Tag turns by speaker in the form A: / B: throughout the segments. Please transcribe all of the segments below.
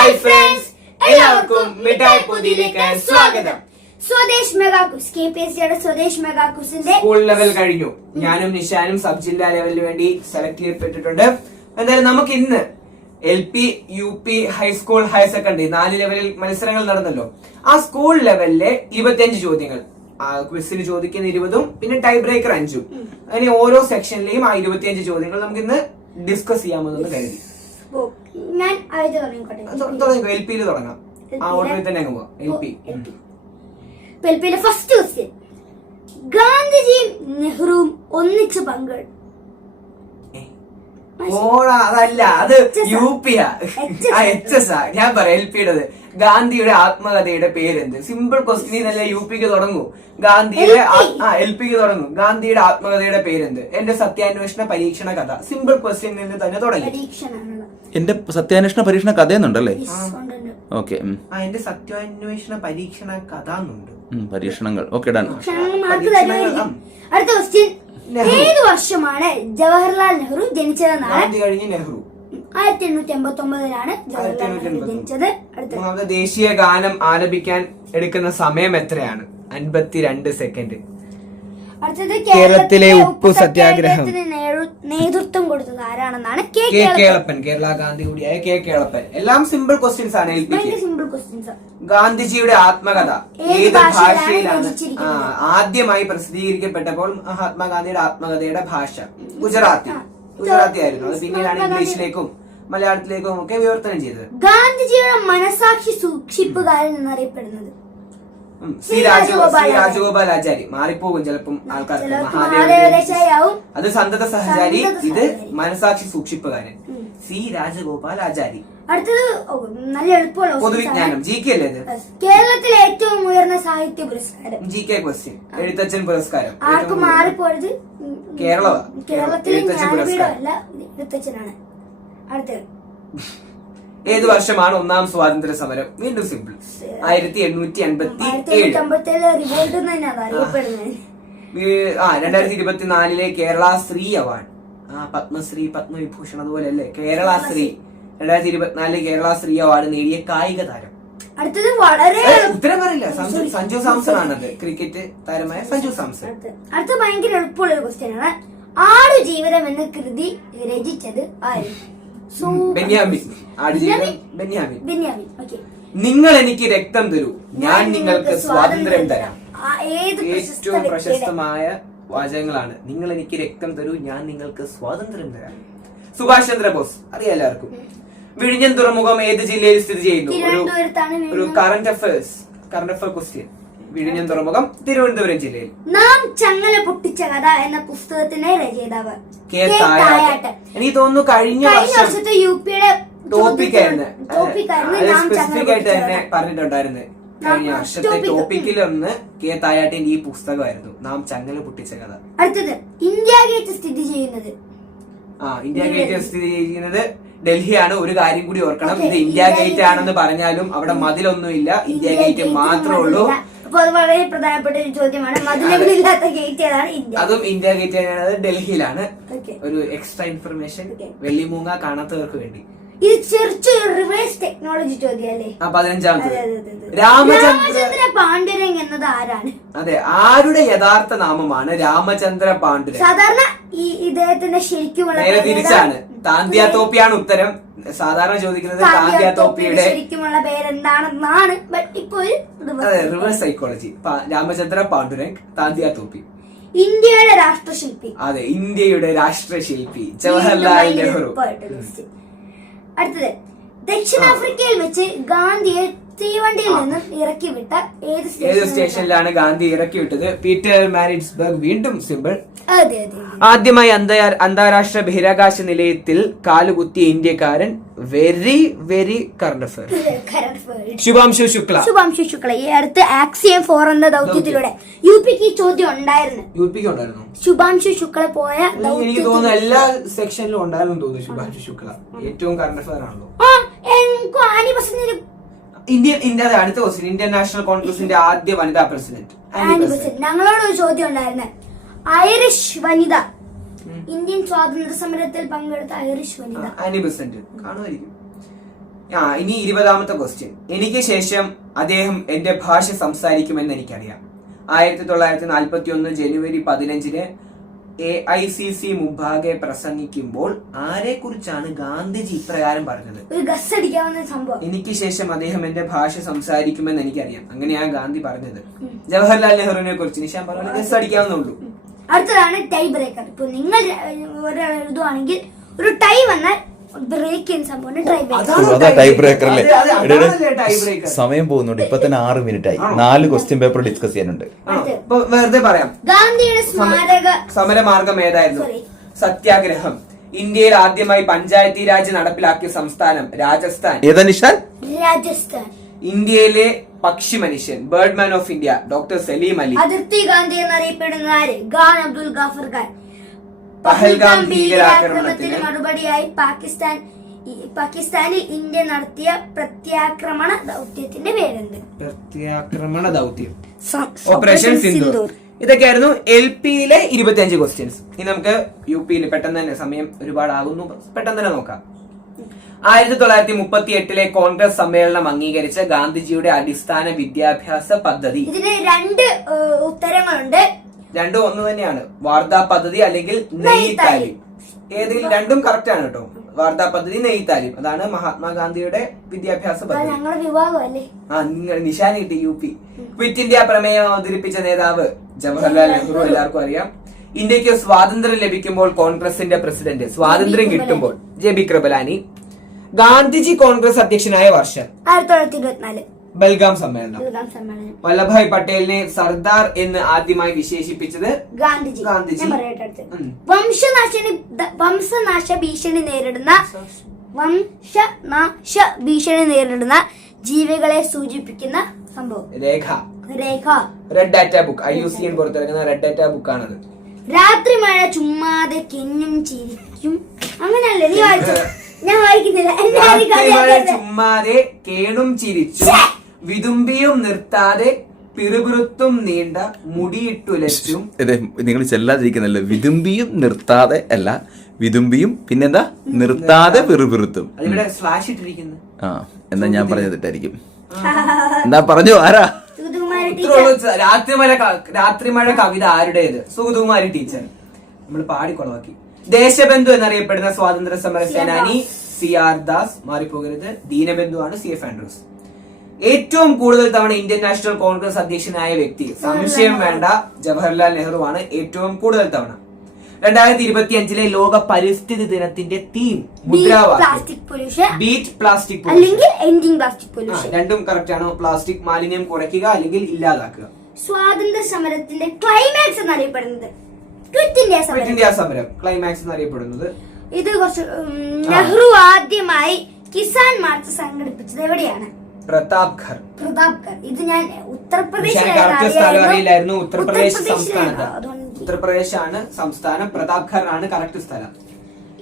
A: Hi friends എല്ലാവർക്കും മിഠായി പൊതിയിലേക്ക് സ്വാഗതം.
B: Swadesh mega quiz K P S Swadesh മെഗാകുസിന്റെ
A: school level കഴിഞ്ഞു. ഞാനും നിഷാനും സബ് ജില്ലാ ലെവലിന് വേണ്ടി സെലക്ട് ചെയ്യപ്പെട്ടിട്ടുണ്ട്. എന്തായാലും നമുക്ക് ഇന്ന് L P U P high school higher secondary നാല് ലെവലിൽ മത്സരങ്ങൾ നടന്നല്ലോ. ആ സ്കൂൾ ലെവലിലെ ഇരുപത്തിയഞ്ച് ചോദ്യങ്ങൾ. ക്വിസിന് ചോദിക്കുന്ന ഇരുപതും പിന്നെ ടൈ ബ്രേക്കർ അഞ്ചും അങ്ങനെ ഓരോ സെക്ഷനിലെയും ആ ഇരുപത്തിയഞ്ച് ചോദ്യങ്ങൾ നമുക്ക് ഇന്ന് ഡിസ്കസ് ചെയ്യാമെന്ന് കരുതി.
B: ഞാൻ ആദ്യത്തെ തുടങ്ങിക്കോട്ടെ.
A: തൊ- തുടങ്ങിക്കോ എൽ പിയിൽ തുടങ്ങാം. ആ ഓർഡറിൽ തന്നെ അങ്ങ് പോവാം. എൽ പി
B: പെൽപ്പിന്റെ ഫസ്റ്റ് ക്വസ്റ്റ്യൻ ഗാന്ധിജിയും നെഹ്റുവും ഒന്നിച്ച് പങ്കെടു
A: ഓടാ അതല്ല അത്. യു പി ആ. എച്ച് എസ് ആ ഞാൻ പറയാം എൽ പിയുടേത് ഗാന്ധിയുടെ ആത്മകഥയുടെ പേരെന്ത്? സിമ്പിൾ ക്വസ്റ്റ്യൻ അല്ലെ യു പിക്ക് തുടങ്ങൂ. ഗാന്ധിയുടെ ആ- എൽ പിക്ക് തുടങ്ങും. ഗാന്ധിയുടെ ആത്മകഥയുടെ പേരെന്ത്? എന്റെ സത്യാന്വേഷണ പരീക്ഷണ കഥ. സിമ്പിൾ ക്വസ്റ്റ്യനിൽ നിന്ന് തന്നെ തുടങ്ങി.
C: എന്റെ സത്യാന്വേഷണ പരീക്ഷണ
B: കഥ എന്നുണ്ടല്ലേ.
C: ഓക്കെ
A: ആ എന്റെ സത്യാന്വേഷണ പരീക്ഷണ കഥ എന്നുണ്ട്.
C: പരീക്ഷണങ്ങൾ. Okay done.
B: അടുത്ത ക്വസ്റ്റ്യൻ. ഏത് വർഷമാണ് ജവഹർലാൽ നെഹ്റു ജനിച്ചതെന്നാണ്
A: കഴിഞ്ഞ് നെഹ്റു.
B: ആയിരത്തി എണ്ണൂറ്റി എൺപത്തി ഒമ്പതിലാണ് ജവഹർലാൽ നെഹ്റു ജനിച്ചത്
A: ദേശീയ ഗാനം ആലപിക്കാൻ എടുക്കുന്ന സമയം എത്രയാണ്? അൻപത്തിരണ്ട് സെക്കൻഡ്.
B: അടുത്തത്
A: കേരളത്തിലെ ഉപ്പ് സത്യാഗ്രഹം.
B: നേതൃത്വം കൊടുത്തത് ആരാണെന്നാണ് കെ കേളപ്പൻ.
A: കേരള ഗാന്ധി കൂടിയായ കെ കേളപ്പൻ. എല്ലാം സിമ്പിൾ ക്വസ്റ്റ്യൻസ് ആണ്
B: സിമ്പിൾ ക്വസ്റ്റ്യൻസ്
A: ഗാന്ധിജിയുടെ ആത്മകഥ
B: ഏത് ഭാഷയിലാണ്
A: ആദ്യമായി പ്രസിദ്ധീകരിക്കപ്പെട്ടപ്പോൾ മഹാത്മാഗാന്ധിയുടെ ആത്മകഥയുടെ ഭാഷ ഗുജറാത്തി. ഗുജറാത്തി ആയിരുന്നു. അത് പിന്നീടാണ് ഇംഗ്ലീഷിലേക്കും മലയാളത്തിലേക്കും ഒക്കെ വിവർത്തനം ചെയ്തത്.
B: ഗാന്ധിജിയുടെ മനസാക്ഷി സൂക്ഷിപ്പുകാരൻ എന്നറിയപ്പെടുന്നത്.
A: സി രാജഗോപാൽ.
B: രാജഗോപാലാചാരി.
A: മാറിപ്പോകും ചിലപ്പം ആൾക്കാർക്ക് മഹാദേവ. അത് സന്തത സഹചാരി ഇത് മനസാക്ഷി സൂക്ഷിപ്പുകാരൻ. സി രാജഗോപാൽ ആചാരി
B: അടുത്തത് നല്ല എളുപ്പമുള്ള
A: പൊതുവിജ്ഞാനം. ജി കെ അല്ലേ
B: കേരളത്തിലെ ഏറ്റവും ഉയർന്ന സാഹിത്യ പുരസ്കാരം.
A: ജി കെ ക്വസ്റ്റ്യൻ എഴുത്തച്ഛൻ പുരസ്കാരം.
B: ആർക്ക് മാറിപ്പോയത്? ഉം, കേരളത്തിലെ
A: എഴുത്തച്ഛൻ പുരസ്കാരം.
B: അടുത്തത്.
A: ഏത് വർഷമാണ് ഒന്നാം സ്വാതന്ത്ര്യ സമരം? വീണ്ടും സിമ്പിൾ ആയിരത്തി എണ്ണൂറ്റി അൻപത്തി ഏഴ് ആ. രണ്ടായിരത്തി ഇരുപത്തിനാലിലെ കേരള ശ്രീ അവാർഡ്. ആ പത്മശ്രീ പത്മവിഭൂഷൺ അതുപോലെ അല്ലേ കേരള ശ്രീ. രണ്ടായിരത്തി ഇരുപത്തിനാലിലെ കേരള ശ്രീ അവാർഡ് നേടിയ കായിക താരം.
B: അടുത്തത് വളരെ
A: ഉത്തരം പറയില്ല. സഞ്ജു സാംസൺ ആണത് ക്രിക്കറ്റ് താരമായ സഞ്ജു സാംസൺ.
B: അടുത്ത് ഭയങ്കര എളുപ്പമുള്ള ഒരു ക്വസ്റ്റ്യൻ ആണ്. ആടു ജീവിതം എന്ന കൃതി രചിച്ചത് ആര്?
A: ബെന്യാമിൻ ആടുജീവൻ ബെന്യാമിൻ
B: ബെന്യാമിൻ ഓക്കെ.
A: നിങ്ങൾ എനിക്ക് രക്തം തരൂ. ഞാൻ നിങ്ങൾക്ക് സ്വാതന്ത്ര്യം തരാം. ഏറ്റവും പ്രശസ്തമായ വാചകങ്ങളാണ്. നിങ്ങൾ എനിക്ക് രക്തം തരൂ ഞാൻ നിങ്ങൾക്ക് സ്വാതന്ത്ര്യം തരാം. സുഭാഷ് ചന്ദ്രബോസ് അറിയാം എല്ലാവർക്കും. വിഴിഞ്ഞം തുറമുഖം ഏത് ജില്ലയിൽ സ്ഥിതി ചെയ്യുന്നു? ഒരു. Current affairs current affair question വിഴിഞ്ഞം തുറമുഖം തിരുവനന്തപുരം ജില്ലയിൽ.
B: നാം ചങ്ങല പൊട്ടിച്ച കഥ എന്ന പുസ്തകത്തിന്റെ രചയിതാവ്
A: കെ തായാട്ട്. എനിക്ക് തോന്നുന്നു കഴിഞ്ഞ
B: വർഷത്തെ യു പിയുടെ
A: ടോപ്പിക് ആയിരുന്നു
B: ടോപ്പിക് നാം ചങ്ങല
A: സ്പെസിഫിക് ആയിട്ട് തന്നെ. പറഞ്ഞിട്ടുണ്ടായിരുന്നു. കഴിഞ്ഞ വർഷത്തെ. ടോപ്പിക്കിലൊന്ന് കെ തായാട്ടിന്റെ ഈ പുസ്തകമായിരുന്നു. നാം ചങ്ങല പൊട്ടിച്ച കഥ.
B: അടുത്തത് ഇന്ത്യ ഗേറ്റ് സ്ഥിതി ചെയ്യുന്നത്.
A: ആ ഇന്ത്യ ഗേറ്റ് സ്ഥിതി ചെയ്യുന്നത് ഡൽഹിയാണ്. ഒരു കാര്യം കൂടി ഓർക്കണം. ഇത് ഇന്ത്യ ഗേറ്റ് ആണെന്ന് പറഞ്ഞാലും അവിടെ മതിലൊന്നുമില്ല. ഇന്ത്യ ഗേറ്റ് മാത്രമേ ഉള്ളൂ.
B: വളരെ പ്രധാനപ്പെട്ട ഒരു ചോദ്യമാണ്. മധുരങ്ങളില്ലാത്ത ഗേറ്റ് ഏതാണ് ഇന്ത്യ?
A: അതും ഇന്ത്യ ഗേറ്റ് ആണ് ഡൽഹിയിലാണ്. ഒരു എക്സ്ട്രാ ഇൻഫർമേഷൻ. വെള്ളിമൂങ്ങ കാണാത്തവർക്ക് വേണ്ടി.
B: ഇത് ചെറിച്ചൊരു റിവേഴ്സ് ടെക്നോളജി
A: ചോദ്യമല്ലേ?
B: അതെ, അതെ, അതെ, അതെ.
A: രാമചന്ദ്ര
B: പാണ്ഡുരംഗ് എന്നത് ആരാണ്?
A: അതെ ആരുടെ യഥാർത്ഥ നാമമാണ് രാമചന്ദ്ര പാണ്ഡുരൻ
B: സാധാരണ ഈ ഇദ്ദേഹത്തിന്റെ ശരിക്കുമുള്ള
A: തിരിച്ചാണ്? താന്തിയ തോപ്പിയാണ് ഉത്തരം. സാധാരണ ചോദിക്കുന്നത്
B: താന്തിയ തോപ്പിയുടെ ശരിക്കുമുള്ള പേരെന്താണെന്നാണ്.
A: അതെ റിവേഴ്സ് സൈക്കോളജി രാമചന്ദ്ര പാണ്ഡുരംഗ് താന്തിയ തോപ്പി
B: ഇന്ത്യയുടെ രാഷ്ട്രശില്പി.
A: അതെ ഇന്ത്യയുടെ രാഷ്ട്രശില്പി. ജവഹർലാൽ നെഹ്റു.
B: അടുത്തത്. ദക്ഷിണാഫ്രിക്കയിൽ വെച്ച് ഗാന്ധിയെ തീവണ്ടിയിൽ നിന്നും ഇറക്കി വിട്ട ഏത്
A: ഏത്
B: സ്റ്റേഷനിലാണ്?
A: ഗാന്ധി ഇറക്കി വിട്ടത് പീറ്റർ മാരിറ്റ്സ്ബർഗ് വീണ്ടും സിമ്പിൾ.
B: അതെ അതെ
A: ആദ്യമായി അന്താരാഷ്ട്ര ബഹിരാകാശ നിലയത്തിൽ കാലുകുത്തിയ ഇന്ത്യക്കാരൻ very very current affair Shubhanshu Shukla.
B: Shubhanshu Shukla. ഈ അടുത്ത് ആക്സിയം ഫോർ എന്ന ദൗത്യത്തിലൂടെ. യു പിക്ക് ഈ ചോദ്യം ഉണ്ടായിരുന്നു.
A: യു പിക്ക് ഉണ്ടായിരുന്നു.
B: ശുഭാംശു ശുക്ല പോയ
A: എനിക്ക് തോന്നുന്നു എല്ലാ സെക്ഷനിലും ഉണ്ടായിരുന്നു തോന്നുന്നു ശുഭാംശു ശുക്ല. ഏറ്റവും കറണ്ട് അഫയർ ആണല്ലോ
B: ആ എനിക്ക് ആനി ബസന്തിന്
A: ഇന്ത്യൻ ഇന്ത്യ അതെ, അടുത്ത ക്വസ്റ്റ്യൻ ഇന്ത്യൻ നാഷണൽ കോൺഗ്രസിന്റെ ആദ്യ വനിതാ പ്രസിഡന്റ് ആനി. ബസന്റ്
B: ഞങ്ങളോട് ഒരു ചോദ്യം ഉണ്ടായിരുന്നു. ഐറിഷ് വനിത. ഇന്ത്യൻ സ്വാതന്ത്ര്യ സമരത്തിൽ പങ്കെടുത്ത ഐറിഷ് വനിത.
A: ആനി ബസന്റ് കാണുമായിരിക്കും. ആ ഇനി ഇരുപതാമത്തെ ക്വസ്റ്റ്യൻ എനിക്ക് ശേഷം അദ്ദേഹം എന്റെ ഭാഷ സംസാരിക്കുമെന്ന് എനിക്കറിയാം. ആയിരത്തി തൊള്ളായിരത്തി നാൽപ്പത്തി ഒന്ന് ജനുവരി പതിനഞ്ചിന് എ ഐ സി സി മുമ്പാകെ പ്രസംഗിക്കുമ്പോൾ ആരെ കുറിച്ചാണ് ഗാന്ധിജി ഇപ്രകാരം പറഞ്ഞത്?
B: ഒരു ഗസ് അടിക്കാവുന്ന സംഭവം.
A: എനിക്ക് ശേഷം അദ്ദേഹം എന്റെ ഭാഷ സംസാരിക്കുമെന്ന് എനിക്കറിയാം. അങ്ങനെയാണ് ഗാന്ധി പറഞ്ഞത്. ജവഹർലാൽ നെഹ്റുവിനെ കുറിച്ച് നിഷാൻ പറഞ്ഞു ഗസ് അടിക്കാവുന്നുള്ളൂ
B: അടുത്തതാണ് ടൈ ബ്രേക്കർ ഇപ്പൊ നിങ്ങൾ ഒരാൾ എഴുതുവാണെങ്കിൽ ഒരു ടൈ വന്നാൽ ബ്രേക്ക്
C: അതാ ടൈ ബ്രേക്കർ അല്ലേ എടേ. സമയം പോകുന്നുണ്ട്. ഇപ്പൊ തന്നെ ആറ് മിനിറ്റ് ആയി. നാല് ക്വസ്റ്റ്യൻ പേപ്പർ ഡിസ്കസ് ചെയ്യാനുണ്ട്?
A: ഇപ്പൊ വെറുതെ പറയാം.
B: ഗാന്ധിയുടെ സ്മാരക
A: സമരമാർഗം ഏതായിരുന്നു?
B: Sorry.
A: സത്യാഗ്രഹം. ഇന്ത്യയിൽ ആദ്യമായി പഞ്ചായത്തി രാജ് നടപ്പിലാക്കിയ സംസ്ഥാനം രാജസ്ഥാൻ.
C: ഏതാ നിഷാൻ?
B: രാജസ്ഥാൻ.
A: ഇന്ത്യയിലെ പക്ഷി മനുഷ്യൻ bird man of India doctor Salim Ali.
B: അതിർത്തി ഗാന്ധി എന്നറിയപ്പെടുന്ന ആര്? ഖാൻ അബ്ദുൽ ഗാഫർ ഖാൻ
A: പഹൽഗാം
B: ഭീകരാക്രമണത്തിന് മറുപടിയായി പാകിസ്ഥാൻ പാകിസ്ഥാനിൽ ഇന്ത്യ നടത്തിയ പ്രത്യാക്രമണ ദൗത്യത്തിന്റെ പേരെന്ത്?
A: പ്രത്യാക്രമണ ദൗത്യം. ഓപ്പറേഷൻ സിന്ധു ഇതൊക്കെയായിരുന്നു എൽ പിയിലെ ഇരുപത്തിയഞ്ച് ക്വസ്റ്റ്യൻസ് ഇനി നമുക്ക് യു പിയിൽ പെട്ടെന്ന് തന്നെ സമയം ഒരുപാട് ആകുന്നു പെട്ടെന്ന് തന്നെ നോക്കാം. ആയിരത്തി തൊള്ളായിരത്തി മുപ്പത്തി എട്ടിലെ കോൺഗ്രസ് സമ്മേളനം അംഗീകരിച്ച ഗാന്ധിജിയുടെ അടിസ്ഥാന വിദ്യാഭ്യാസ പദ്ധതി.
B: ഇതിന് രണ്ട് ഉത്തരങ്ങളുണ്ട്.
A: രണ്ടും ഒന്ന് തന്നെയാണ്. വാർത്താ പദ്ധതി അല്ലെങ്കിൽ നെയ് താലിം ഏതെങ്കിലും രണ്ടും കറക്റ്റ് ആണ് കേട്ടോ. വാർത്താ പദ്ധതി നെയ് താലിം അതാണ് മഹാത്മാഗാന്ധിയുടെ വിദ്യാഭ്യാസ പദ്ധതി. ആ നിങ്ങൾ നിശാന കിട്ടി യു പി. ക്വിറ്റ് ഇന്ത്യ പ്രമേയം അവതരിപ്പിച്ച നേതാവ് ജവഹർലാൽ നെഹ്റു എല്ലാവർക്കും അറിയാം. ഇന്ത്യയ്ക്ക് സ്വാതന്ത്ര്യം ലഭിക്കുമ്പോൾ കോൺഗ്രസിന്റെ പ്രസിഡന്റ് സ്വാതന്ത്ര്യം കിട്ടുമ്പോൾ ജെ ബി കൃപലാനി ഗാന്ധിജി കോൺഗ്രസ് അധ്യക്ഷനായ വർഷം.
B: ആയിരത്തി തൊള്ളായിരത്തി ഇരുപത്തിനാല്.
A: ബൽഗാം സമ്മേളനം. വല്ലഭായ് പട്ടേലിനെ സർദാർ എന്ന് ആദ്യമായി വിശേഷിപ്പിച്ചത്
B: ഗാന്ധിജി.
A: ഗാന്ധിജി.
B: വംശനാശിനി വംശനാശ ഭീഷണി നേരിടുന്ന വംശനാശ ഭീഷണി നേരിടുന്ന ജീവികളെ സൂചിപ്പിക്കുന്ന സംഭവം.
A: രേഖ.
B: രേഖ.
A: Red data book I U C N പുറത്തിറങ്ങുന്ന റെഡ് ഡാറ്റ ബുക്ക് ആണത്.
B: രാത്രി മഴ ചുമ്മാതെ കെഞ്ഞും ചിരിക്കും. അങ്ങനെയല്ലേ? നീ വായിച്ചു? ഞാൻ വായിക്കുന്നില്ല.
A: ചുമ്മാതെ കേണും ചിരിച്ചു. വിതുമ്പിയും നിർത്താതെ പിറുപിറുത്തും നീണ്ട മുടിയിട്ടുലച്ചും
C: ഇതെ നിങ്ങൾ ചെല്ലാതിരിക്കുന്നല്ലോ വിതുമ്പിയും നിർത്താതെ അല്ല വിതുമ്പിയും പിന്നെന്താ? നിർത്താതെ പിറുപിറുത്തും.
A: അതിവിടെ സ്ലാഷ് ഇട്ടിരിക്കുന്നു.
C: ആ എന്നാ ഞാൻ പറഞ്ഞത് തെറ്റായിരിക്കും എന്താ പറഞ്ഞു ആരാ?
A: രാത്രിമഴ രാത്രിമഴ കവിത ആരുടേത്? സുഗതകുമാരി ടീച്ചർ. നമ്മൾ പാടിക്കൊളവാക്കി ദേശബന്ധു എന്നറിയപ്പെടുന്ന സ്വാതന്ത്ര്യ സമര സേനാനി സി ആർ ദാസ്. മാറിപ്പോകരുത്. ദീനബന്ധു ആണ് സി എഫ് ആൻഡ്രൂസ്. ഏറ്റവും കൂടുതൽ തവണ ഇന്ത്യൻ നാഷണൽ കോൺഗ്രസ് അധ്യക്ഷനായ വ്യക്തി. സംശയം വേണ്ട. ജവഹർലാൽ നെഹ്റു ആണ് ഏറ്റവും കൂടുതൽ തവണ. രണ്ടായിരത്തി ഇരുപത്തി അഞ്ചിലെ ലോക പരിസ്ഥിതി ദിനത്തിന്റെ തീം മുദ്രാവാക്യം. ബീറ്റ് പ്ലാസ്റ്റിക്
B: അല്ലെങ്കിൽ എൻഡിംഗ് പ്ലാസ്റ്റിക് പൊല്യൂഷൻ
A: രണ്ടും കറക്റ്റ് ആണ്? പ്ലാസ്റ്റിക് മാലിന്യം കുറയ്ക്കുക അല്ലെങ്കിൽ ഇല്ലാതാക്കുക.
B: സ്വാതന്ത്ര്യ സമരത്തിന്റെ ക്ലൈമാക്സ് എന്നറിയപ്പെടുന്നത്. ക്വിറ്റ് ഇന്ത്യ സമരം.
A: ക്ലൈമാക്സ് എന്നറിയപ്പെടുന്നത്.
B: ഇത് കുറച്ച് നെഹ്റു ആദ്യമായി കിസാൻ മാർച്ച് സംഘടിപ്പിച്ചത് എവിടെയാണ്?
A: പ്രതാപ്ഘർ.
B: പ്രതാപ്ഘർ. ഇത് ഞാൻ
A: ഉത്തർപ്രദേശ് സ്ഥലം അറിയില്ലായിരുന്നു. ഉത്തർപ്രദേശ്
B: സംസ്ഥാനം
A: സംസ്ഥാനത്ത് ഉത്തർപ്രദേശ് ആണ് സംസ്ഥാനം. പ്രതാപ്ഘർ ആണ് കറക്റ്റ് സ്ഥലം.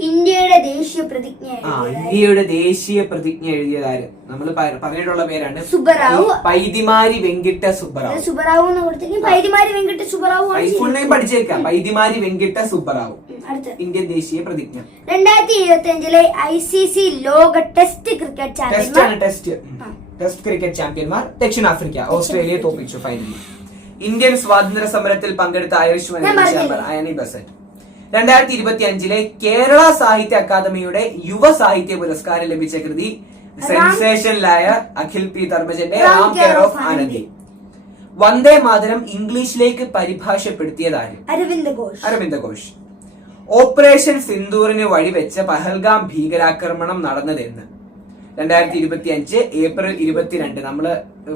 B: ഇന്ത്യയുടെ ദേശീയ പ്രതിജ്ഞ
A: ആ ഇന്ത്യയുടെ ദേശീയ പ്രതിജ്ഞ എഴുതിയതാര് നമ്മൾ പറഞ്ഞിട്ടുള്ള പേരാണ് സുബറാവു പൈതിമാരി വെങ്കിട്ട സുബറാവു
B: സുബറാവു എന്ന് കൊടുത്തെങ്കിൽ പൈതിമാരി വെങ്കിട്ട സുബറാവു
A: ഫുൾ നെയിം പഠിച്ചേക്കാം. പൈതിമാരി വെങ്കിട്ട
B: സുബറാവു
A: ഇന്ത്യൻ ദേശീയ പ്രതിജ്ഞ.
B: രണ്ടായിരത്തി ഇരുപത്തി അഞ്ചിലെ ഐ സി സി ലോക ടെസ്റ്റ് ക്രിക്കറ്റ്
A: ടെസ്റ്റ്. ആണ് ടെസ്റ്റ് ടെസ്റ്റ് ക്രിക്കറ്റ് ചാമ്പ്യന്മാർ ദക്ഷിണാഫ്രിക്ക ഓസ്ട്രേലിയ തോപ്പിച്ചു ഫൈനലിൽ ഇന്ത്യൻ സ്വാതന്ത്ര്യ സമരത്തിൽ പങ്കെടുത്ത ഐറിഷ് അയനി ബസറ്റ് രണ്ടായിരത്തി ഇരുപത്തി അഞ്ചിലെ കേരള സാഹിത്യ അക്കാദമിയുടെ യുവ സാഹിത്യ പുരസ്കാരം ലഭിച്ച കൃതി സെൻസേഷനിലായ അഖിൽ പി ധർമ്മജന്റെ
B: റാം
A: റാം കെയർ ഓഫ് ആനന്ദി വന്ദേ മാതരം ഇംഗ്ലീഷിലേക്ക് പരിഭാഷപ്പെടുത്തിയതാര്?
B: അരവിന്ദ് ഘോഷ്.
A: അരവിന്ദ ഘോഷ്. ഓപ്പറേഷൻ സിന്ദൂറിന് വഴിവെച്ച പഹൽഗാം ഭീകരാക്രമണം നടന്നതെന്ന്. രണ്ടായിരത്തി ഇരുപത്തി അഞ്ച് ഏപ്രിൽ ഇരുപത്തിരണ്ട്. നമ്മൾ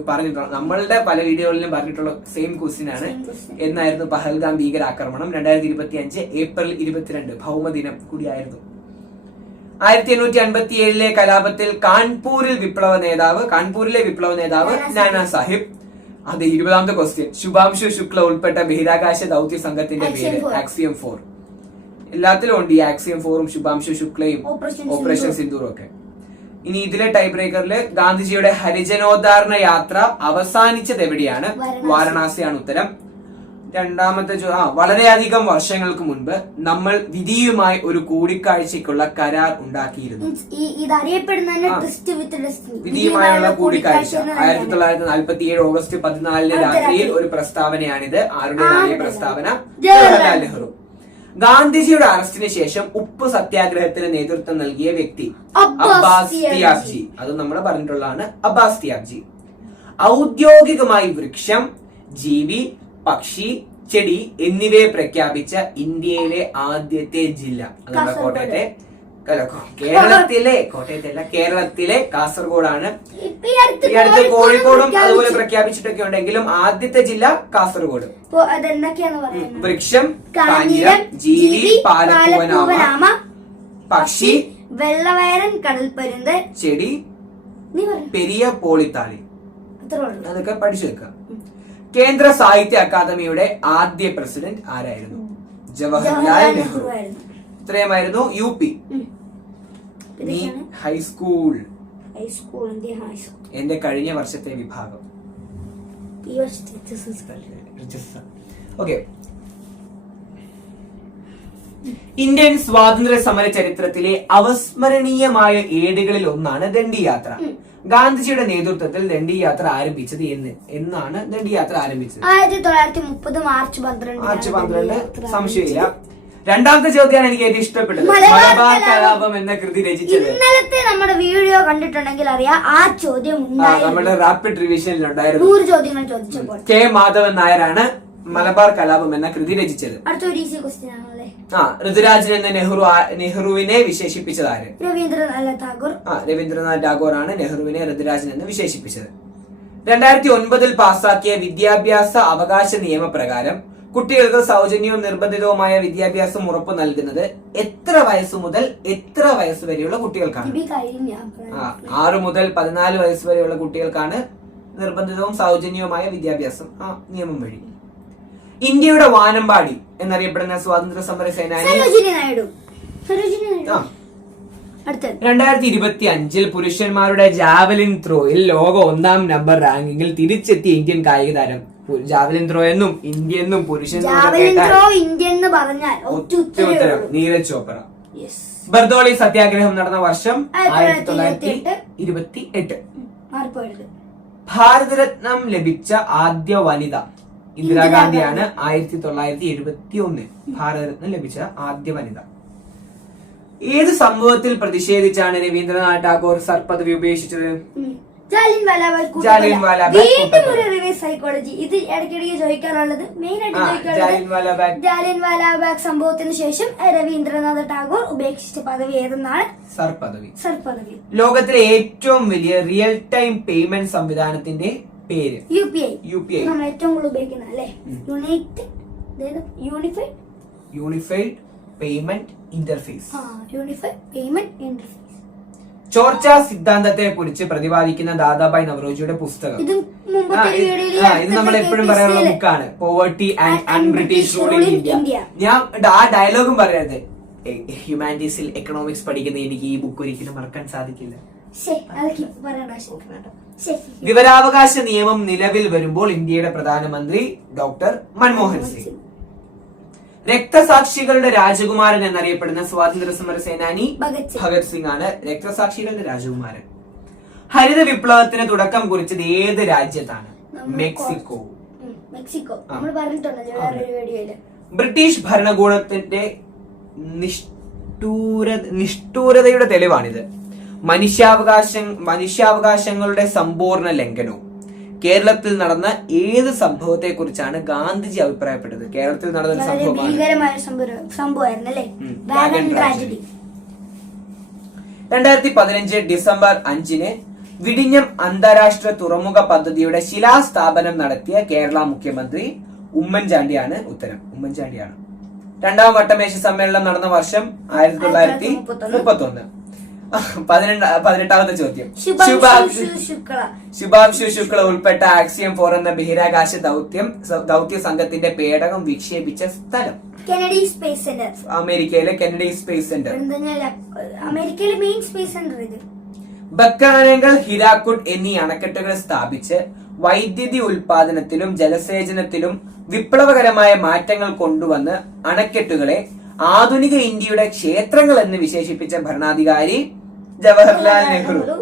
A: പറഞ്ഞിട്ടുള്ള നമ്മളുടെ പല വീഡിയോകളിലും പറഞ്ഞിട്ടുള്ള സെയിം ക്വസ്റ്റ്യൻ ആണ്. എന്നായിരുന്നു പഹൽഗാം ഭീകരാക്രമണം. രണ്ടായിരത്തി ഇരുപത്തി അഞ്ച് ഏപ്രിൽ ഇരുപത്തിരണ്ട്. ഭൗമദിനം കൂടിയായിരുന്നു. ആയിരത്തി എണ്ണൂറ്റി അൻപത്തി ഏഴിലെ കലാപത്തിൽ കാൺപൂരിൽ വിപ്ലവ നേതാവ് കാൺപൂരിലെ വിപ്ലവ നേതാവ്
B: നാനാ
A: സാഹിബ്. അത് ഇരുപതാമത്തെ ക്വസ്റ്റ്യൻ ശുഭാംശു ശുക്ല ഉൾപ്പെട്ട ബഹിരാകാശ ദൗത്യ സംഘത്തിന്റെ പേര്. ആക്സിയം ഫോർ എല്ലാത്തിലും ഉണ്ട് ഈ ആക്സിയം ഫോറും ശുഭാംശു ശുക്ലയും ഓപ്പറേഷൻ. സിന്ദൂറും ഒക്കെ. ഇനി ഇതിലെ ടൈ ബ്രേക്കറിൽ ഗാന്ധിജിയുടെ ഹരിജനോദ്ധാരണ യാത്ര അവസാനിച്ചത് എവിടെയാണ്?
B: വാരണാസി.
A: വാരണാസിയാണ് ഉത്തരം. രണ്ടാമത്തെ ചോ- ആ വളരെയധികം വർഷങ്ങൾക്ക് മുൻപ് നമ്മൾ വിധിയുമായി ഒരു കൂടിക്കാഴ്ചയ്ക്കുള്ള കരാർ ഉണ്ടാക്കിയിരുന്നു. വിധിയുമായുള്ള കൂടിക്കാഴ്ച ആയിരത്തി തൊള്ളായിരത്തി നാൽപ്പത്തി ഏഴ് ഓഗസ്റ്റ് പതിനാലിന്. രാത്രിയിൽ ഒരു പ്രസ്താവനയാണിത്.
B: ആരുടെ
A: പ്രസ്താവന?
B: ജവഹർലാൽ
A: നെഹ്റു. ഗാന്ധിജിയുടെ അറസ്റ്റിന് ശേഷം ഉപ്പ് സത്യാഗ്രഹത്തിന് നേതൃത്വം നൽകിയ വ്യക്തി
B: അബ്ബാസ് തിയാബ്ജി.
A: അത് നമ്മൾ പറഞ്ഞിട്ടുള്ളതാണ്. അബ്ബാസ് തിയാബ്ജി ഔദ്യോഗികമായി വൃക്ഷം ജീവി പക്ഷി ചെടി എന്നിവയെ പ്രഖ്യാപിച്ച ഇന്ത്യയിലെ ആദ്യത്തെ ജില്ല. അതാണ് നമ്മുടെ കോട്ടയത്തെ അല്ല, കേരളത്തിലെ കോട്ടയത്തല്ല കേരളത്തിലെ കാസർഗോഡാണ്.
B: ഈ അടുത്ത്
A: കോഴിക്കോടും അതുപോലെ
B: പ്രഖ്യാപിച്ചു.
A: പ്രഖ്യാപിച്ചിട്ടൊക്കെ ഉണ്ടെങ്കിലും ആദ്യത്തെ ജില്ല കാസർഗോഡ്. വൃക്ഷം
B: കാഞ്ഞിരം
A: ജീവി പാലപ്പൂവനാമ പക്ഷി
B: വെള്ളവയറൻ കടൽപ്പരുന്ത്.
A: ചെടി പെരിയ പോളിത്താളി. അതൊക്കെ പഠിച്ചു വെക്കാം. കേന്ദ്ര സാഹിത്യ അക്കാദമിയുടെ ആദ്യ പ്രസിഡന്റ് ആരായിരുന്നു? ജവഹർലാൽ നെഹ്റു. ഇത്രയുമായിരുന്നു യു പി. നീ ഹൈസ്കൂൾ എന്റെ കഴിഞ്ഞ വർഷത്തെ വിഭാഗം. ഓക്കെ ഇന്ത്യൻ സ്വാതന്ത്ര്യ സമര ചരിത്രത്തിലെ അവസ്മരണീയമായ ഏടുകളിൽ ഒന്നാണ് ദണ്ഡിയാത്ര. ഗാന്ധിജിയുടെ നേതൃത്വത്തിൽ ദണ്ഡിയാത്ര ആരംഭിച്ചത് എന്ന് എന്നാണ് ദണ്ഡിയാത്ര ആരംഭിച്ചത്?
B: ആയിരത്തി തൊള്ളായിരത്തി മുപ്പത് മാർച്ച് പന്ത്രണ്ട്
A: മാർച്ച് പന്ത്രണ്ട്. സംശയമില്ല. രണ്ടാമത്തെ ചോദ്യമാണ് എനിക്ക് ഏറ്റവും ഇഷ്ടപ്പെട്ടത്.
B: മലബാർ കലാപം.
A: എന്ന കൃതി രചിച്ചത്.
B: ഇന്നലത്തെ നമ്മുടെ വീഡിയോ കണ്ടിട്ടുണ്ടെങ്കിൽ അറിയാം ആ ചോദ്യം
A: നമ്മുടെ റാപ്പിഡ് റിവിഷനിൽ ഉണ്ടായിരുന്നു.
B: നൂറ് ചോദ്യങ്ങൾ ചോദിച്ചപ്പോൾ.
A: കെ മാധവൻ നായരാണ് മലബാർ കലാപം എന്ന കൃതി രചിച്ചത്. ആ ഋതുരാജൻ എന്ന നെഹ്റു നെഹ്റുവിനെ വിശേഷിപ്പിച്ചത് ആര്?
B: രവീന്ദ്രനാഥ് ടാഗോർ.
A: ആ രവീന്ദ്രനാഥ് ടാഗോർ ആണ് നെഹ്റുവിനെ ഋതുരാജൻ എന്ന് വിശേഷിപ്പിച്ചത്. രണ്ടായിരത്തി ഒൻപതിൽ പാസാക്കിയ വിദ്യാഭ്യാസ അവകാശ നിയമപ്രകാരം കുട്ടികൾക്ക് സൗജന്യവും നിർബന്ധിതവുമായ വിദ്യാഭ്യാസം ഉറപ്പ് നൽകുന്നത് എത്ര വയസ്സ് മുതൽ എത്ര വയസ്സ് വരെയുള്ള കുട്ടികൾക്കാണ്? ആറ് മുതൽ പതിനാല് വയസ്സ് വരെയുള്ള കുട്ടികൾക്കാണ് നിർബന്ധിതവും സൗജന്യവുമായ വിദ്യാഭ്യാസം. ആ നിയമം വഴി. ഇന്ത്യയുടെ വാനമ്പാടി എന്നറിയപ്പെടുന്ന സ്വാതന്ത്ര്യ സമര സേനാനി രണ്ടായിരത്തി ഇരുപത്തി അഞ്ചിൽ പുരുഷന്മാരുടെ ജാവലിൻ ത്രോയിൽ ലോക ഒന്നാം നമ്പർ റാങ്കിങ്ങിൽ തിരിച്ചെത്തിയ ഇന്ത്യൻ കായിക താരം ജാവലിൻ ത്രോ എന്നും ഇന്ത്യ എന്നും പുരുഷൻ ഉത്തരം നീരജ് ചോപ്ര. ബർദോളി സത്യാഗ്രഹം നടന്ന വർഷം
B: ആയിരത്തി തൊള്ളായിരത്തി
A: ഇരുപത്തി എട്ട് ഭാരതരത്നം ലഭിച്ച ആദ്യ വനിത ഇന്ദിരാഗാന്ധിയാണ് ആയിരത്തി തൊള്ളായിരത്തി എഴുപത്തി ഒന്ന് ഭാരതരത്നം ലഭിച്ച ആദ്യ വനിത. ഏത് സംഭവത്തിൽ പ്രതിഷേധിച്ചാണ് രവീന്ദ്രനാഥ് ടാഗോർ സർ പദവി ഉപേക്ഷിച്ചത്
B: വീണ്ടും ഒരു റിവേഴ്സ് സൈക്കോളജി ഇത് ഇടയ്ക്കിടയ്ക്ക് ചോദിക്കാറുള്ളത് മെയിൻ ആയിട്ട് ചോദിക്കാറുള്ളത് സംഭവത്തിന് ശേഷം രവീന്ദ്രനാഥ് ടാഗോർ ഉപേക്ഷിച്ച പദവി ഏതെന്നാണ്?
A: സർ പദവി
B: സർ പദവി
A: ലോകത്തിലെ ഏറ്റവും വലിയ റിയൽ ടൈം പേയ്മെന്റ് സംവിധാനത്തിന്റെ പേര്.
B: U P I.
A: U P I.
B: നമ്മൾ ഏറ്റവും കൂടുതൽ ഉപയോഗിക്കുന്ന അല്ലേ? United unified
A: unified payment interface
B: unified payment interface
A: ചോർച്ച സിദ്ധാന്തത്തെ കുറിച്ച് പ്രതിപാദിക്കുന്ന ദാദാബായ് നവറോജിയുടെ പുസ്തകം.
B: ഇത്
A: നമ്മൾ എപ്പോഴും പറയാനുള്ള ബുക്കാണ്. Poverty and unbritish rule in India ഞാൻ ആ ഡയലോഗും പറയരുത്. ഹ്യൂമാനിറ്റീസിൽ എക്കണോമിക്സ് പഠിക്കുന്ന എനിക്ക് ഈ ബുക്ക് ഒരിക്കലും മറക്കാൻ സാധിക്കില്ല. വിവരാവകാശ നിയമം നിലവിൽ വരുമ്പോൾ ഇന്ത്യയുടെ പ്രധാനമന്ത്രി ഡോക്ടർ മൻമോഹൻ സിംഗ്. രക്തസാക്ഷികളുടെ രാജകുമാരൻ എന്നറിയപ്പെടുന്ന സ്വാതന്ത്ര്യ സമര സേനാനി
B: ഭഗത് സിംഗ്.
A: ആണ് രക്തസാക്ഷികളുടെ രാജകുമാരൻ. ഹരിത വിപ്ലവത്തിന് തുടക്കം കുറിച്ചത് ഏത് രാജ്യത്താണ്? മെക്സിക്കോ.
B: മെക്സിക്കോ. നമ്മൾ പറഞ്ഞിട്ടുണ്ട്
A: ബ്രിട്ടീഷ് ഭരണകൂടത്തിന്റെ നിഷ്ഠൂര നിഷ്ഠൂരതയുടെ തെളിവാണിത്. മനുഷ്യാവകാശ മനുഷ്യാവകാശങ്ങളുടെ സമ്പൂർണ ലംഘനവും. കേരളത്തിൽ നടന്ന ഏത് സംഭവത്തെ കുറിച്ചാണ് ഗാന്ധിജി അഭിപ്രായപ്പെട്ടത്? കേരളത്തിൽ നടന്ന ഒരു സംഭവമാണ്. രണ്ടായിരത്തി പതിനഞ്ച് ഡിസംബർ അഞ്ചിന് വിഴിഞ്ഞം അന്താരാഷ്ട്ര തുറമുഖ പദ്ധതിയുടെ ശിലാസ്ഥാപനം നടത്തിയ കേരള മുഖ്യമന്ത്രി ഉമ്മൻചാണ്ടിയാണ് ഉത്തരം. ഉമ്മൻചാണ്ടിയാണ്. രണ്ടാം വട്ടമേശ സമ്മേളനം നടന്ന വർഷം ആയിരത്തി തൊള്ളായിരത്തി മുപ്പത്തി ഒന്ന് പതിനെണ്ട പതിനെട്ടാമത്തെ ചോദ്യം.
B: ശുഭാംശു ശുക്ല.
A: ശുഭാംശു ശുക്ല ഉൾപ്പെട്ട ആക്സിയം ഫോർ എന്ന ബഹിരാകാശ ദൗത്യം ദൗത്യ സംഘത്തിന്റെ പേടകം വിക്ഷേപിച്ച സ്ഥലം.
B: Kennedy space centre.
A: അമേരിക്കയിലെ കെനഡി സ്പേസ് സെന്റർ.
B: അമേരിക്കയിലെ മെയിൻ സ്പേസ് സെന്റർ ഇത്?
A: ബക്കാനങ്ങൾ ഹിരാക്കുഡ് എന്നീ അണക്കെട്ടുകൾ സ്ഥാപിച്ച് വൈദ്യുതി ഉൽപാദനത്തിലും ജലസേചനത്തിലും വിപ്ലവകരമായ മാറ്റങ്ങൾ കൊണ്ടുവന്ന് അണക്കെട്ടുകളെ ആധുനിക ഇന്ത്യയുടെ ക്ഷേത്രങ്ങൾ എന്ന് വിശേഷിപ്പിച്ച ഭരണാധികാരി ജവഹർലാൽ നെഹ്റു.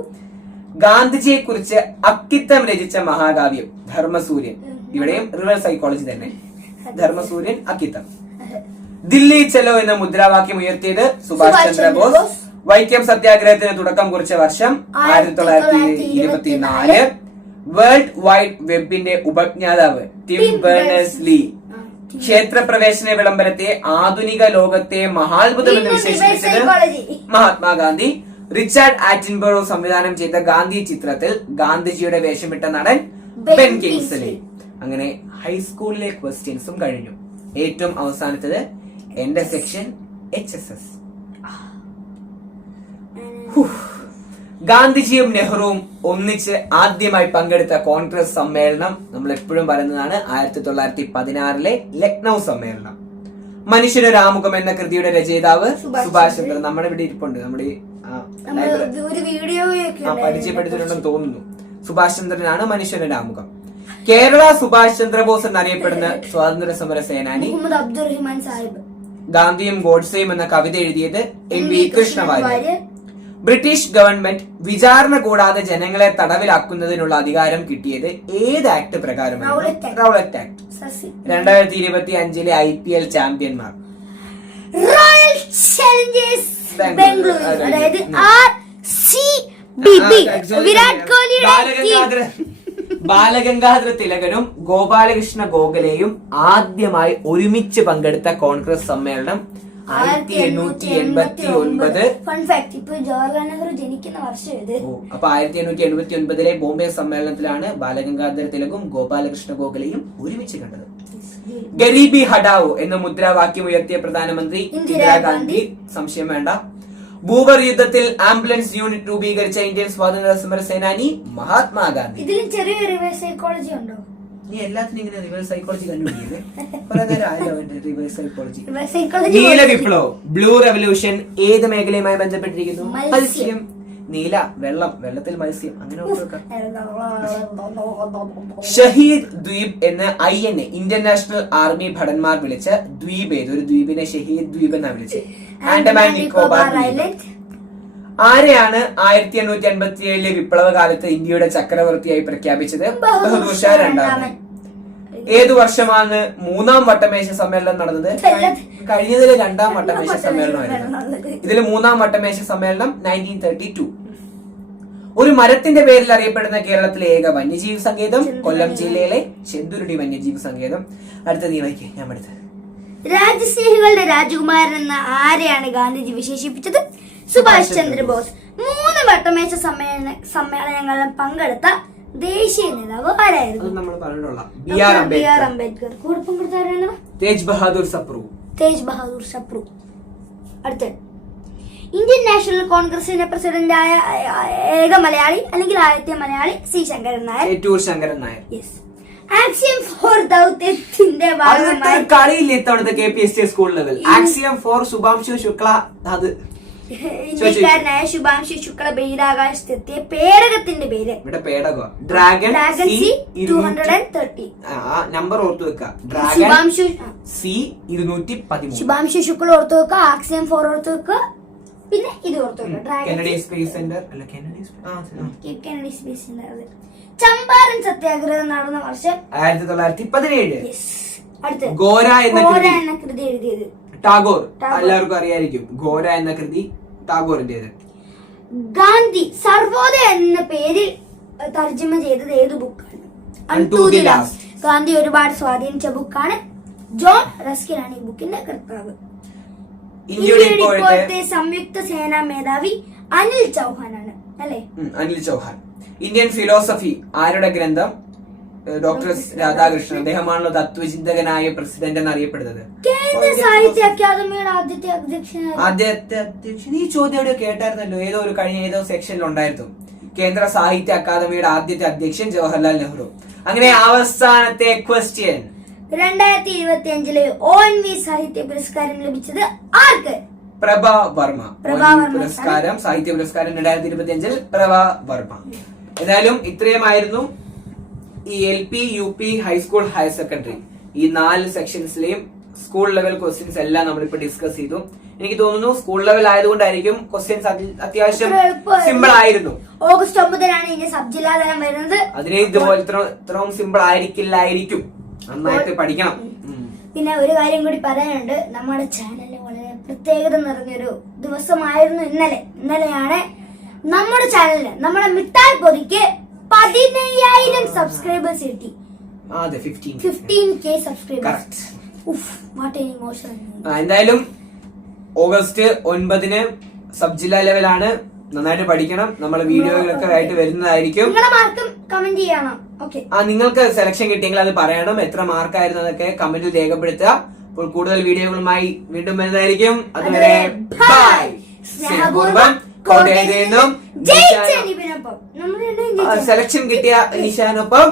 A: ഗാന്ധിജിയെ കുറിച്ച് അക്കിത്തം രചിച്ച മഹാകാവ്യം ധർമ്മസൂര്യൻ. ഇവിടെയും റിവേഴ്സ് സൈക്കോളജി തന്നെ. ധർമ്മസൂര്യൻ അക്കിത്തം. ദില്ലി ചെലോ എന്ന മുദ്രാവാക്യം ഉയർത്തിയത് സുഭാഷ് ചന്ദ്രബോസ്. വൈക്കം സത്യാഗ്രഹത്തിന് തുടക്കം കുറിച്ച വർഷം ആയിരത്തി തൊള്ളായിരത്തി ഇരുപത്തിനാല്. വേൾഡ് വൈഡ് വെബിന്റെ ഉപജ്ഞാതാവ് ടിം ബേണേഴ്സ് ലീ ക്ഷേത്രപ്രവേശന വിളംബരത്തെ ആധുനിക ലോകത്തെ മഹാത്ഭുതം എന്ന് വിശേഷിപ്പിച്ചത് മഹാത്മാഗാന്ധി. റിച്ചാർഡ് ആറ്റിൻബറോ സംവിധാനം ചെയ്ത ഗാന്ധി ചിത്രത്തിൽ ഗാന്ധിജിയുടെ വേഷമിട്ട നടൻ
B: ബെൻ
A: കിങ്സ്ലി. അങ്ങനെ ഹൈസ്കൂളിലെ ക്വസ്റ്റ്യൻസും കഴിഞ്ഞു. ഏറ്റവും അവസാനത്തത് എന്റെ സെക്ഷൻ എച്ച് എസ് എസ് ഗാന്ധിജിയും നെഹ്റുവും ഒന്നിച്ച് ആദ്യമായി പങ്കെടുത്ത കോൺഗ്രസ് സമ്മേളനം നമ്മൾ എപ്പോഴും പറയുന്നതാണ് ആയിരത്തി തൊള്ളായിരത്തി പതിനാറിലെ ലക്നൗ സമ്മേളനം. മനുഷ്യനൊരു ആമുഖം എന്ന കൃതിയുടെ രചയിതാവ്
B: സുഭാഷ്
A: ചന്ദ്ര നമ്മുടെ ഇവിടെ ഇരിപ്പുണ്ട്. നമ്മുടെ പരിചയപ്പെടുത്തിയിട്ടുണ്ടെന്ന് തോന്നുന്നു. സുഭാഷ് ചന്ദ്രനാണ് ആമുഖം കേരള സുഭാഷ് ചന്ദ്രബോസ് എന്നറിയപ്പെടുന്ന സ്വാതന്ത്ര്യ സമര സേനാനി
B: അബ്ദുൾ റഹ്മാൻ സാഹിബ്.
A: ഗാന്ധിയും ഗോഡ്സെയും എന്ന കവിത എഴുതിയത് M V Krishna Warrier.
B: Warrier.
A: British government വിചാരണ കൂടാതെ ജനങ്ങളെ തടവിലാക്കുന്നതിനുള്ള അധികാരം കിട്ടിയത് ഏത് ആക്ട് പ്രകാരമാണ്?
B: Rowlatt act.
A: രണ്ടായിരത്തി ഇരുപത്തി അഞ്ചിലെ I P L ചാമ്പ്യന്മാർ.
B: Royal Challengers
A: Bangalore.
B: അതായത് R C B B Virat കോഹ്ലിയുടെ ടീം
A: ബാലഗംഗാധര ബാലഗംഗാധര തിലകനും ഗോപാലകൃഷ്ണ ഗോഖലെയും ആദ്യമായി ഒരുമിച്ച് പങ്കെടുത്ത കോൺഗ്രസ് സമ്മേളനം ആയിരത്തി എണ്ണൂറ്റി എൺപത്തി ഒൻപത്
B: ഫൺ ഫാക്ട് ഇപ്പൊ ജവഹർലാൽ നെഹ്റു ജനിക്കുന്ന വർഷം ഇത്.
A: അപ്പൊ ആയിരത്തി എണ്ണൂറ്റി എൺപത്തി ഒൻപതിലെ ബോംബെ സമ്മേളനത്തിലാണ് ബാലഗംഗാധര തിലകും ഗോപാലകൃഷ്ണ ഗോഖലയും ഒരുമിച്ച് കണ്ടത്. ഗരീബി ഹഡാവോ എന്ന മുദ്രാവാക്യം ഉയർത്തിയ പ്രധാനമന്ത്രി ഇന്ദിരാഗാന്ധി. സംശയം വേണ്ട. ഭൂവർ യുദ്ധത്തിൽ ആംബുലൻസ് യൂണിറ്റ് രൂപീകരിച്ച ഇന്ത്യൻ സ്വാതന്ത്ര്യ സമര സേനാനി മഹാത്മാഗാന്ധി.
B: ഇതിൽ ചെറിയ റിവേഴ്സ് സൈക്കോളജി ഉണ്ടോ?
A: നീ എല്ലാത്തിനും ഇങ്ങനെ റിവേഴ്സ് സൈക്കോളജി കണ്ടുപിടിക്കുന്നത് കുറെ നേരം ആയല്ലോ റിവേഴ്സ് സൈക്കോളജി നീല വിപ്ലവം. ബ്ലൂ റെവല്യൂഷൻ ഏത് മേഖലയുമായി ബന്ധപ്പെട്ടിരിക്കുന്നു?
B: മത്സ്യം.
A: നീല വെള്ളം വെള്ളത്തിൽ മത്സ്യം. അങ്ങനെ. ഷഹീദ് ദ്വീപ് എന്ന് I N A Indian national army ഭടന്മാർ വിളിച്ച ദ്വീപ് ഏത്? ഒരു ദ്വീപിനെ ഷഹീദ് ദ്വീപ് എന്നാ വിളിച്ചത് ആൻഡമാൻ നിക്കോബാർ ആരെയാണ് ആയിരത്തി എണ്ണൂറ്റി അൻപത്തി ഏഴിലെ വിപ്ലവ കാലത്ത് ഇന്ത്യയുടെ ചക്രവർത്തിയായി പ്രഖ്യാപിച്ചത്? ബഹദൂർ ഷാ രണ്ടാമൻ. ഏതു വർഷമാണ് മൂന്നാം വട്ടമേശ സമ്മേളനം നടന്നത്? കഴിഞ്ഞതിലെ രണ്ടാം വട്ടമേശ സമ്മേളനമായിരുന്നു. ഇതിൽ മൂന്നാം വട്ടമേശ സമ്മേളനം നയന്റീൻ തേർട്ടി ടു ഒരു മരത്തിന്റെ പേരിൽ അറിയപ്പെടുന്ന കേരളത്തിലെ ഏക വന്യജീവി സങ്കേതം കൊല്ലം ജില്ലയിലെ ചെന്തുരുടി വന്യജീവി സങ്കേതം. അടുത്ത നീ വായിക്കേ. ഞാൻ പഠിച്ചത്.
B: രാജ്യസ്നേഹികളുടെ രാജകുമാരൻ എന്ന ആരെയാണ് ഗാന്ധിജി വിശേഷിപ്പിച്ചത്? സുഭാഷ് ചന്ദ്രബോസ്. മൂന്ന് വട്ടമേശ സമ്മേളന സമ്മേളനങ്ങളിൽ പങ്കെടുത്ത ദേശീയ നേതാവ് ആരായിരുന്നു?
A: നമ്മൾ പറഞ്ഞിട്ടുള്ള B R
B: B R
A: Ambedkar.
B: Ambedkar കൂടെ പങ്കെടുത്താരാണ്
A: തേജ് ബഹാദൂർ സപ്രു
B: തേജ് ബഹാദൂർ സപ്രു അടുത്ത. ഇന്ത്യൻ നാഷണൽ കോൺഗ്രസിന്റെ പ്രസിഡന്റ് ആയ ഏക മലയാളി അല്ലെങ്കിൽ ആദ്യത്തെ Malayali C Sankaran Nair.
A: Ettoor Sankaran Nair.
B: Yes Axiom four ദൗത്യത്തിന്റെ ഭാഗമായി
A: കളിയില്ല ഇത്തവണത്തെ K P S T school level Axiom four Shubhanshu Shukla അത്.
B: ഇന്ത്യക്കാരനായ ശുഭാംശി ശുക്ല ബഹിരാകാശത്തെത്തിയ പേടകത്തിന്റെ പേര്.
A: ഇവിടെ പേടകോ? Dragon
B: dragon
A: C
B: two hundred and thirty
A: ആ നമ്പർ ഓർത്തു വെക്കുക ഡ്രാഗൺ
B: ശുഭാംശു
A: സി ഇരുന്നൂറ്റി പതിമൂന്ന്
B: ശുഭാംശി ശുക്ല ഓർത്ത് വെക്കുക ആക്സിയം ഫോർ ഓർത്ത് വെക്കുക പിന്നെ ഇത് ഓർത്ത് വെക്കുക ഡ്രാഗൺ
A: കെനഡി സ്പേസ് സെന്റർ അല്ല കെനഡി സ്പേ- ആ, ആ.
B: കെനഡി സ്പേസ് സെന്റർ ചമ്പാരൻ സത്യാഗ്രഹം നടന്ന വർഷം.
A: ആയിരത്തി തൊള്ളായിരത്തി പതിനേഴ്
B: yes. അടുത്ത്.
A: ഗോര എന്ന
B: ഗോര
A: കൃതി.
B: എന്ന കൃതി എഴുതിയത്.
A: ടാഗോർ.
B: ടാഗോർ.
A: എല്ലാവർക്കും അറിയായിരിക്കും. ഗോര എന്ന കൃതി ടാഗോറിന്റേത്
B: ഗാന്ധി സർവോദയ എന്ന പേരിൽ തർജമ ചെയ്തത് ഏത് ബുക്കാണ്. ഗാന്ധി ഒരുപാട് സ്വാധീനിച്ച ബുക്കാണ് ജോൺ റസ്കിൻ ആണ് ഈ ബുക്കിന്റെ കർത്താവ്.
A: ഇപ്പോഴത്തെ
B: സംയുക്ത സേനാ മേധാവി അനിൽ ചൗഹാനാണ് അല്ലെ?
A: ഉം, അനിൽ ചൗഹാൻ. ഇന്ത്യൻ ഫിലോസഫി ആരുടെ ഗ്രന്ഥം? ഡോക്ടർ എസ് രാധാകൃഷ്ണൻ അദ്ദേഹമാണല്ലോ തത്വചിന്തകനായ പ്രസിഡന്റ് എന്നറിയപ്പെടുന്നത്.
B: കേന്ദ്ര സാഹിത്യ അക്കാദമിയുടെ ആദ്യത്തെ അധ്യക്ഷനായ
A: ആദ്യത്തെ അധ്യക്ഷൻ ഈ ചോദ്യം എവിടെയോ കേട്ടായിരുന്നല്ലോ. ഏതോ ഒരു കഴിഞ്ഞ ഏതോ സെക്ഷനിൽ ഉണ്ടായിരുന്നു. കേന്ദ്ര സാഹിത്യ അക്കാദമിയുടെ ആദ്യത്തെ അധ്യക്ഷൻ ജവഹർലാൽ നെഹ്റു. അങ്ങനെ അവസാനത്തെ ക്വസ്റ്റ്യൻ
B: രണ്ടായിരത്തി ഇരുപത്തി അഞ്ചിലെ ഒ എൻ വി സാഹിത്യ പുരസ്കാരം ലഭിച്ചത് ആർക്ക്?
A: പ്രഭ വർമ്മ.
B: പ്രഭാ വർമ്മ.
A: പുരസ്കാരം സാഹിത്യ പുരസ്കാരം രണ്ടായിരത്തി ഇരുപത്തി അഞ്ചിൽ പ്രഭ വർമ്മ. എന്തായാലും ഇത്രയുമായിരുന്നു. ഈ L P U P high school higher secondary ഈ നാല് സെക്ഷൻസിലെയും സ്കൂൾ ലെവൽ ക്വസ്റ്റ്യൻസ് എല്ലാം നമ്മളിപ്പോ ഡിസ്കസ് ചെയ്തു. എനിക്ക് തോന്നുന്നു സ്കൂൾ ലെവൽ ആയതുകൊണ്ടായിരിക്കും ക്വസ്റ്റ്യൻസ് അത്യാവശ്യം സിമ്പിൾ ആയിരുന്നു.
B: ഓഗസ്റ്റ് ഒമ്പതിനാണ് ഇനി സബ് ജില്ലാതലം വരുന്നത്.
A: അതിനെ ഇതുപോലെ ഇത്ര ഇത്രയും സിമ്പിൾ ആയിരിക്കില്ലായിരിക്കും. നന്നായിട്ട് പഠിക്കണം.
B: പിന്നെ ഒരു കാര്യം കൂടി പറയാനുണ്ട്. നമ്മുടെ ചാനൽ വളരെ പ്രത്യേകത നിറഞ്ഞൊരു ദിവസമായിരുന്നു ഇന്നലെ. ഇന്നലെയാണ് നമ്മുടെ ചാനലിന് നമ്മുടെ മിഠായി പൊതിക്ക് സബ്സ്ക്രൈബേഴ്സ് കിട്ടി
A: ആ, അതെ fifteen
B: fifteen K subscribers what an emotion
A: എന്തായാലും ഓഗസ്റ്റ് ഒൻപതിന് സബ് ജില്ലാ ലെവലാണ് നന്നായിട്ട് പഠിക്കണം. നമ്മൾ വീഡിയോകളൊക്കെ ആയിട്ട് വരുന്നതായിരിക്കും.
B: കമന്റ് ചെയ്യണം.
A: ആ നിങ്ങൾക്ക് സെലക്ഷൻ കിട്ടിയെങ്കിൽ അത് പറയണം. എത്ര മാർക്കായിരുന്നു എന്നൊക്കെ കമന്റിൽ രേഖപ്പെടുത്തുക. അപ്പോൾ കൂടുതൽ വീഡിയോകളുമായി വീണ്ടും വരുന്നതായിരിക്കും. അതുവരെ ബൈ സ്നേഹപൂർവം. കോട്ടയത്ത് നിന്നും സെലക്ഷൻ കിട്ടിയ നിഷാനൊപ്പം.